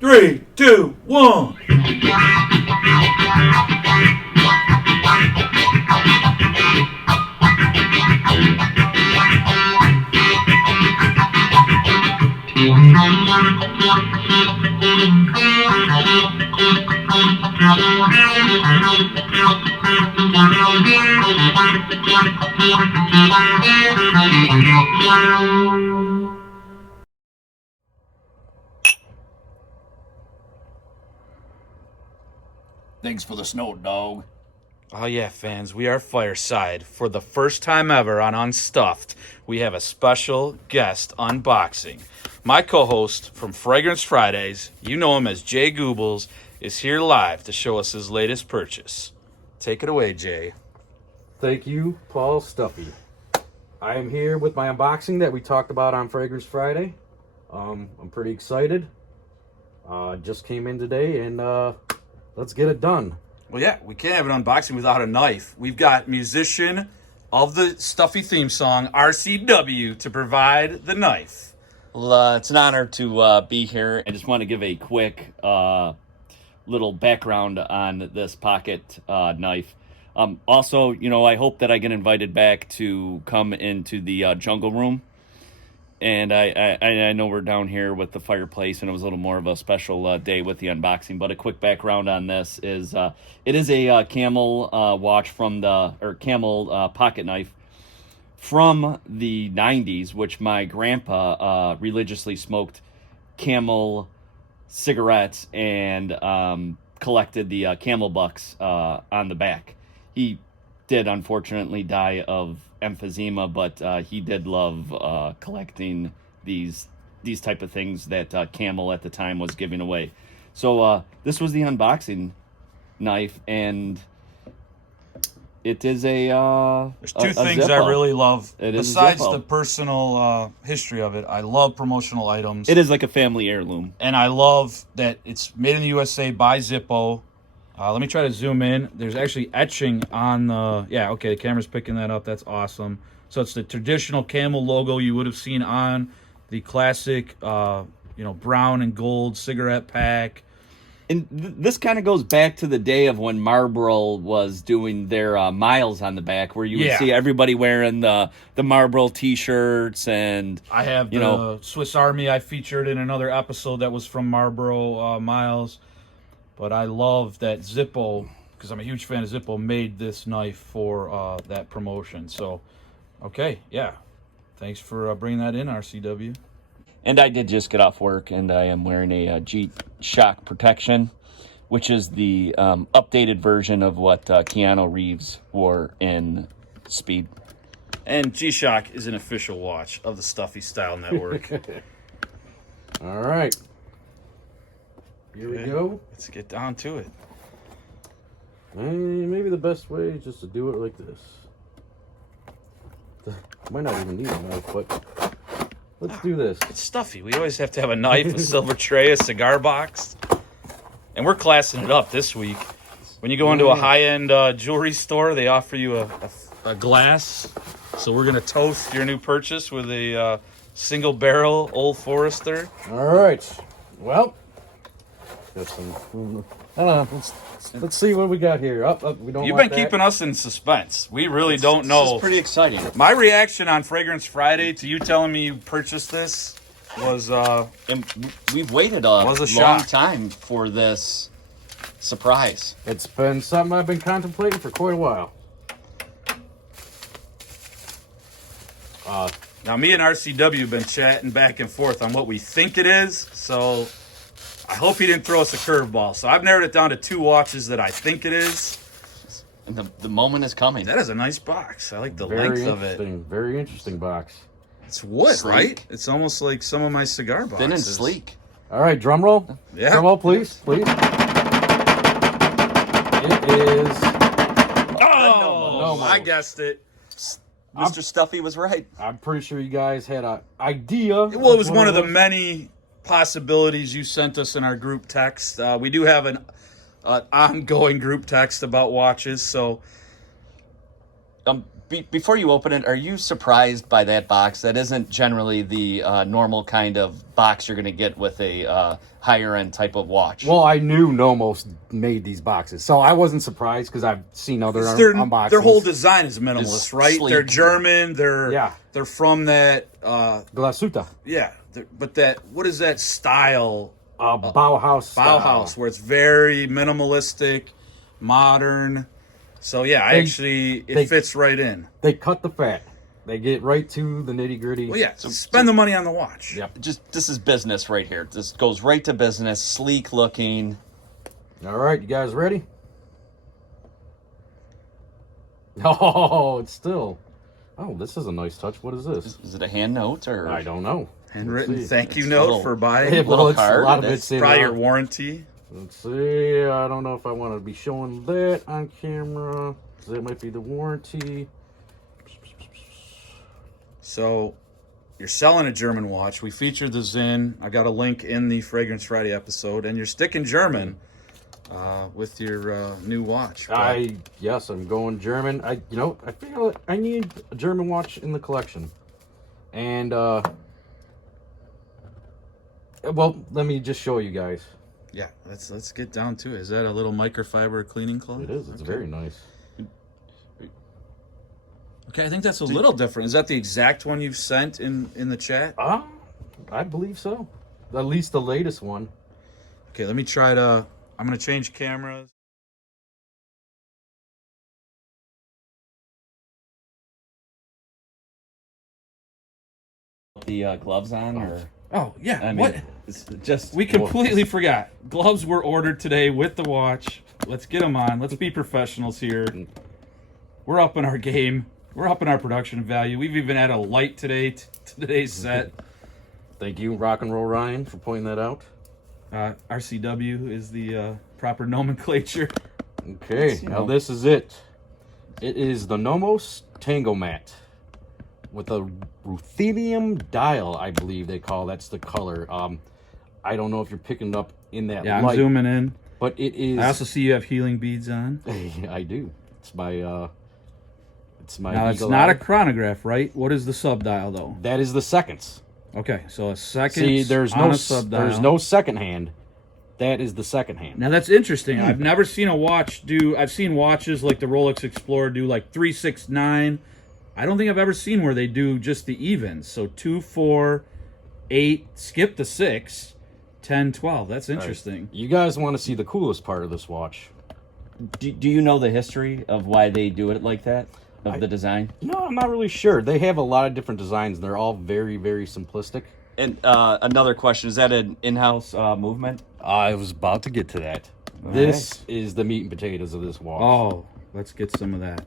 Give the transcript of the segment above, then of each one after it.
3, 2, 1. Thanks for the snow, dog. Oh yeah, fans, we are fireside. For the first time ever on Unstuffed, we have a special guest unboxing. My co-host from Fragrance Fridays, you know him as Jay Goobles, is here live to show us his latest purchase. Take it away, Jay. Thank you, Paul Stuffy. I am here with my unboxing that we talked about on Fragrance Friday. I'm pretty excited. Just came in today, and let's get it done. Well, yeah, we can't have an unboxing without a knife. We've got musician of the Stuffy theme song, RCW, to provide the knife. Well, it's an honor to be here. I just want to give a quick little background on this pocket knife. Also, I hope that I get invited back to come into the jungle room. And I know we're down here with the fireplace, and it was a little more of a special day with the unboxing. But a quick background on this is it is a camel watch camel pocket knife from the 90s, which my grandpa religiously smoked Camel cigarettes and collected the Camel bucks on the back. He did unfortunately die of emphysema, but he did love collecting these type of things that Camel at the time was giving away. So this was the unboxing knife, and it is There's two things I really love. Besides the personal history of it, I love promotional items. It is like a family heirloom. And I love that it's made in the USA by Zippo. Let me try to zoom in. There's actually etching on the... Yeah, okay, the camera's picking that up. That's awesome. So it's the traditional Camel logo you would have seen on the classic, brown and gold cigarette pack. And this kind of goes back to the day of when Marlboro was doing their miles on the back, where you would see everybody wearing the Marlboro T-shirts. And I have the Swiss Army I featured in another episode that was from Marlboro miles. But I love that Zippo, because I'm a huge fan of Zippo, made this knife for that promotion. So, okay, yeah. Thanks for bringing that in, RCW. And I did just get off work, and I am wearing a G-Shock protection, which is the updated version of what Keanu Reeves wore in Speed. And G-Shock is an official watch of the Stuffy Style Network. All right. Here we go. Let's get down to it. Maybe the best way is just to do it like this. Might not even need a knife, but let's do this. It's Stuffy. We always have to have a knife, a silver tray, a cigar box. And we're classing it up this week. When you go into a high-end jewelry store, they offer you a glass. So we're going to toast your new purchase with a single-barrel Old Forester. All right. Well... got some, I don't know. Let's see what we got here. We don't. You've been keeping us in suspense. We really don't know. This is pretty exciting. My reaction on Fragrance Friday to you telling me you purchased this was and we've waited a long time for this surprise. It's been something I've been contemplating for quite a while. Now me and RCW have been chatting back and forth on what we think it is, so I hope he didn't throw us a curveball. So I've narrowed it down to 2 watches that I think it is. And the moment is coming. That is a nice box. I like the length of it. Very interesting box. It's wood, Sleek. right? It's almost like some of my cigar boxes. Thin and sleek. All right, drum roll. Yeah. Drum roll, please. It is... Oh, I guessed it. Mr. Stuffy was right. I'm pretty sure you guys had an idea. Well, it was one of the many possibilities you sent us in our group text. We do have an ongoing group text about watches, so Before you open it, are you surprised by that box? That isn't generally the normal kind of box you're going to get with a higher end type of watch. Well, I knew Nomos made these boxes, so I wasn't surprised because I've seen other unboxings. Their whole design is minimalist, It's right? sleek. They're German. They're from that. Glasuta. Yeah, but what is that style? Bauhaus. Bauhaus, where it's very minimalistic, modern. So yeah, it fits right in. They cut the fat. They get right to the nitty gritty. Well, yeah, spend the money on the watch. Yep. This is business right here. This goes right to business, sleek looking. All right, you guys ready? Oh, it's still. Oh, this is a nice touch. What is this? Is it a hand note or? I don't know. Handwritten thank you It's note little- for buying. Hey, little it's card. a lot of That's it's Probably your warranty. Let's see. I don't know if I want to be showing that on camera. 'Cause that might be the warranty. So, you're selling a German watch. We featured the Zinn. I got a link in the Fragrance Friday episode, and you're sticking German with your new watch. Yes, I'm going German. I feel like I need a German watch in the collection, and well, let me just show you guys. Yeah, let's get down to it. Is that a little microfiber cleaning cloth? It is. It's very nice. Okay, I think that's a little different. Is that the exact one you've sent in the chat? I believe so. At least the latest one. Okay, let me try I'm going to change cameras. The gloves on, or Oh, yeah. I mean, what? it's just We completely forgot. Gloves were ordered today with the watch. Let's get them on. Let's be professionals here. We're up in our game. We're up in our production value. We've even had a light today to today's set. Thank you, Rock and Roll Ryan, for pointing that out. RCW is the proper nomenclature. Okay, you now know. this is it. It is the Nomos Tango Mat with a ruthenium dial, I believe they call. That's the color. I don't know if you're picking it up in that Yeah, I'm light, zooming in. but it is. I also see you have healing beads on. I do. It's my. Now, it's eagle not eye. a chronograph, right? What is the sub dial, though? That is the seconds. Okay, so a second. See, there's on no a sub dial. there's no second hand. That is the second hand. Now that's interesting. I've never seen a watch do. I've seen watches like the Rolex Explorer do like 3, 6, 9. I don't think I've ever seen where they do just the evens. So 2, 4, 8, skip the 6, 10, 12. That's interesting. You guys want to see the coolest part of this watch? Do you know the history of why they do it like that? Of the design? No, I'm not really sure. They have a lot of different designs, and they're all very, very simplistic. And another question, is that an in-house movement? I was about to get to that. This is the meat and potatoes of this watch. Oh, let's get some of that.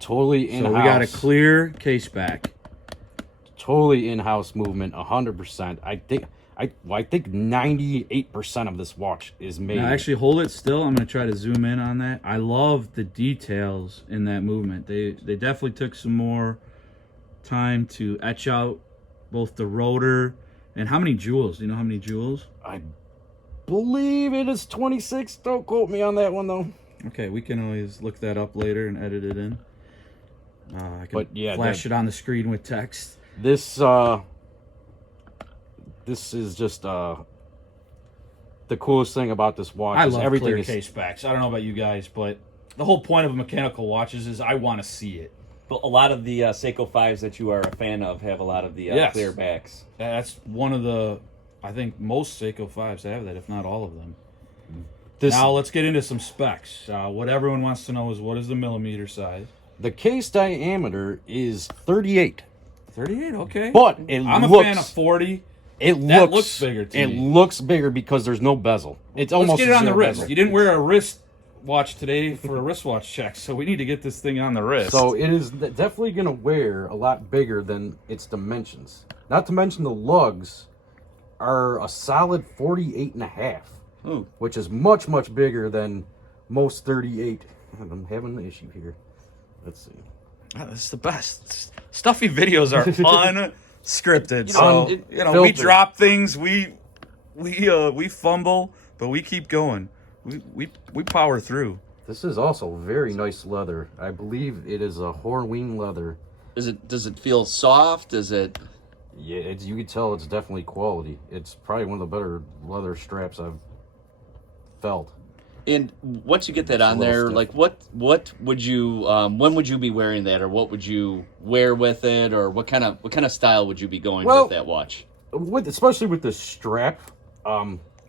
Totally in-house. So we got a clear case back. Totally in-house movement, 100%. I think 98% of this watch is made. Now, actually, hold it still. I'm going to try to zoom in on that. I love the details in that movement. They definitely took some more time to etch out both the rotor and how many jewels. Do you know how many jewels? I believe it is 26. Don't quote me on that one, though. Okay, we can always look that up later and edit it in. I can But, yeah, flash it on the screen with text. This is just the coolest thing about this watch. I is love everything clear is, case backs. I don't know about you guys, but the whole point of mechanical watches is I want to see it. But a lot of the Seiko 5s that you are a fan of have a lot of the Yes. clear backs. That's one of the, I think most Seiko 5s have that, if not all of them. This, Now let's get into some specs. What everyone wants to know is what is the millimeter size? the case diameter is 38, 38, okay. but it I'm looks, a fan of 40. It That looks, looks bigger to It me. looks bigger because there's no bezel. It's Let's almost get it on the zero wrist. bezel. You didn't wear a wrist watch today for a wristwatch check, so we need to get this thing on the wrist. So it is definitely going to wear a lot bigger than its dimensions. Not to mention the lugs are a solid 48 and a half, Ooh. which is much, much bigger than most 38. I'm having an issue here. Let's see. Oh, this is the best. Stuffy videos are unscripted. So we filtered. drop things, we fumble, but we keep going. We power through. This is also very nice leather. I believe it is a Horween leather. Does it feel soft? Is it? Yeah, you can tell it's definitely quality. It's probably one of the better leather straps I've felt. And once you get that It's a on little there, stiff. like what would you when would you be wearing that, or what would you wear with it, or what kind of style would you be going with that watch? Especially with the strap.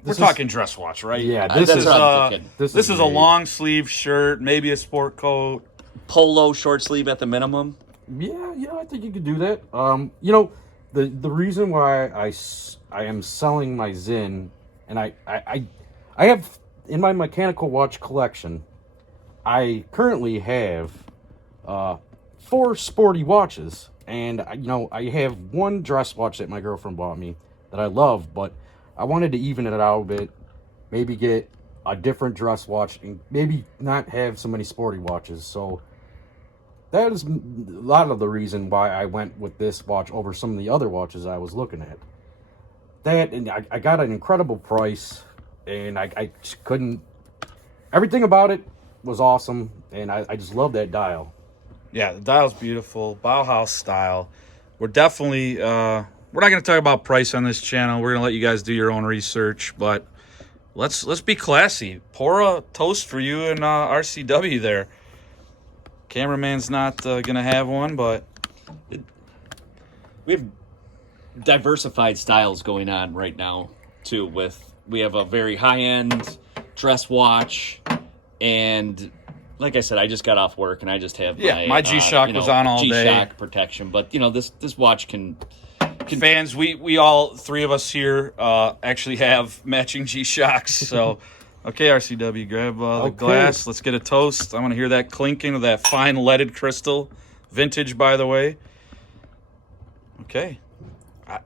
We're talking dress watch, right? Yeah, That's this is what I'm thinking. This is a made. long sleeve shirt, maybe a sport coat. Polo short sleeve at the minimum. Yeah, I think you could do that. You know, the reason why I am selling my Zin, and I have in my mechanical watch collection, I currently have 4 sporty watches, and I have one dress watch that my girlfriend bought me that I love, but I wanted to even it out a bit, maybe get a different dress watch, and maybe not have so many sporty watches. So that is a lot of the reason why I went with this watch over some of the other watches I was looking at. That, and I got an incredible price, and I just couldn't. Everything about it was awesome, and I just love that dial. Yeah, the dial's beautiful, Bauhaus style. We're definitely we're not going to talk about price on this channel. We're going to let you guys do your own research, but let's be classy. Pour a toast for you and RCW there. Cameraman's not going to have one, but We have diversified styles going on right now too. We have a very high end dress watch, and like I said, I just got off work and I just have my G-Shock was on all day. G-Shock protection, but this watch can. Fans, we all 3 of us here actually have matching G-Shocks. So, okay, RCW, grab the glass. Let's get a toast. I want to hear that clinking of that fine leaded crystal. Vintage, by the way. Okay.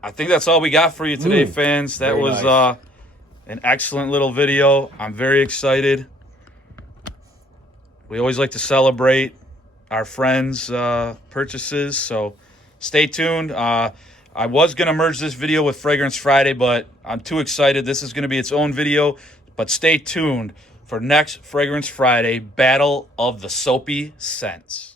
I think that's all we got for you today, fans. That was nice. an excellent little video. I'm very excited. We always like to celebrate our friends' purchases, so stay tuned. I was going to merge this video with Fragrance Friday, but I'm too excited. This is going to be its own video, but stay tuned for next Fragrance Friday, Battle of the Soapy Scents.